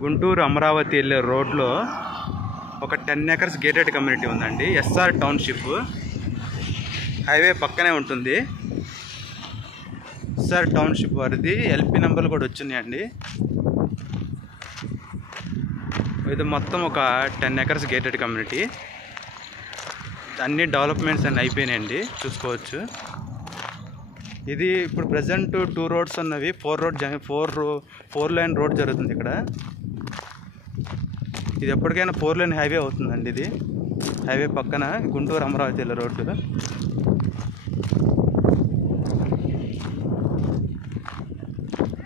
గుంటూరు అమరావతి వెళ్ళే రోడ్లో ఒక 10 ఎకర్స్ గేటెడ్ కమ్యూనిటీ ఉందండి. ఎస్ఆర్ టౌన్షిప్ హైవే పక్కనే ఉంటుంది. ఎస్ఆర్ టౌన్షిప్ వారిది ఎల్పి నెంబర్లు కూడా వచ్చినాయండి. ఇది మొత్తం ఒక 10 ఎకర్స్ గేటెడ్ కమ్యూనిటీ. అన్ని డెవలప్మెంట్స్ అన్నీ అయిపోయినాయండి, చూసుకోవచ్చు. ఇది ఇప్పుడు ప్రజెంట్ 2 రోడ్స్ ఉన్నవి, 4 లైన్ రోడ్ జరుగుతుంది ఇక్కడ. ఇది ఎప్పటికైనా 4 లైన్ హైవే అవుతుందండి. ఇది హైవే పక్కన గుంటూరు అమరావతి వెళ్ళే రోడ్డు.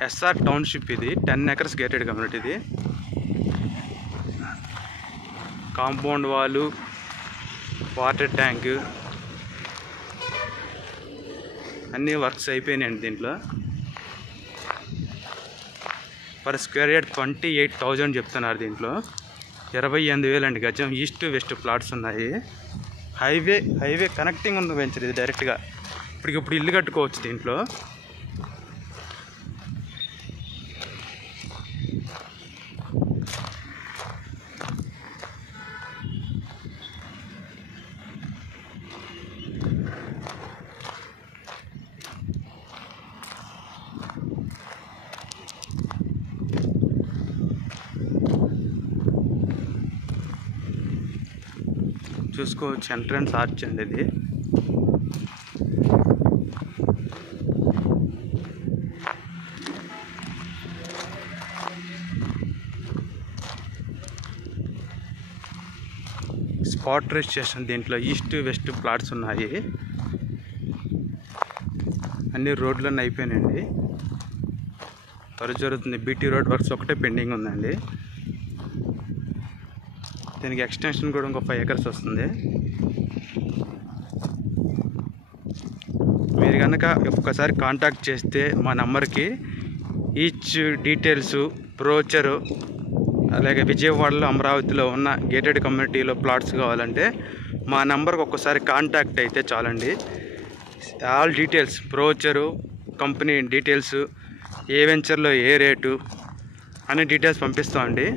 ఎస్ఆర్ టౌన్షిప్ ఇది 10 ఎకర్స్ గేటెడ్ కమ్యూనిటీ. ఇది కాంపౌండ్ వాలు, వాటర్ ట్యాంక్ అన్నీ వర్క్స్ అయిపోయినాయండి. దీంట్లో పర్ స్క్వేర్ యార్డ్ 28,000 చెప్తున్నారు. దీంట్లో 28,000 అండి గజం. ఈస్ట్ వెస్ట్ ప్లాట్స్ ఉన్నాయి. హైవే కనెక్టింగ్ ఉంది వెంచర్ ఇది. డైరెక్ట్గా ఇప్పుడు ఇల్లు కట్టుకోవచ్చు దీంట్లో. చూసుకోవచ్చు, ఎంట్రన్స్ ఆర్చ్ అండి ఇది. Spot registration. దీంట్లో ఈస్ట్ వెస్ట్ ప్లాట్స్ ఉన్నాయి. అన్ని రోడ్లన్నీ అయిపోయినాయండి. త్వర జరుగుతుంది. బీటీ రోడ్ వర్క్స్ ఒకటే పెండింగ్ ఉందండి. దీనికి ఎక్స్టెన్షన్ కూడా ఇంకో 5 ఎకర్స్ వస్తుంది. మీరు కనుక ఒక్కసారి కాంటాక్ట్ చేస్తే మా నెంబర్కి ఈచ్ డీటెయిల్స్, బ్రోచరు, అలాగే విజయవాడలో అమరావతిలో ఉన్న గేటెడ్ కమ్యూనిటీలో ప్లాట్స్ కావాలంటే మా నెంబర్కి ఒక్కసారి కాంటాక్ట్ అయితే చాలండి. All details, brochure, company details, ఏ వెంచర్లో ఏ రేటు అనే డీటెయిల్స్ పంపిస్తామండి.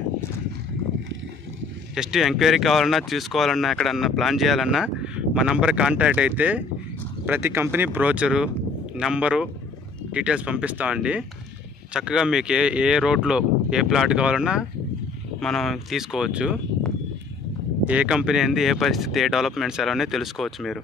జస్ట్ ఎంక్వైరీ కావాలన్నా, చూసుకోవాలన్నా, ఎక్కడన్నా ప్లాన్ చేయాలన్నా మా నెంబర్ కాంటాక్ట్ అయితే ప్రతి కంపెనీ బ్రోచరు, నెంబరు, డీటెయిల్స్ పంపిస్తామండి. చక్కగా మీకు ఏ రోడ్లో ఏ ప్లాట్ కావాలన్నా మనం తీసుకోవచ్చు. ఏ కంపెనీ ఏంది, ఏ పరిస్థితి, ఏ డెవలప్మెంట్స్ ఎలా ఉన్నాయో తెలుసుకోవచ్చు మీరు.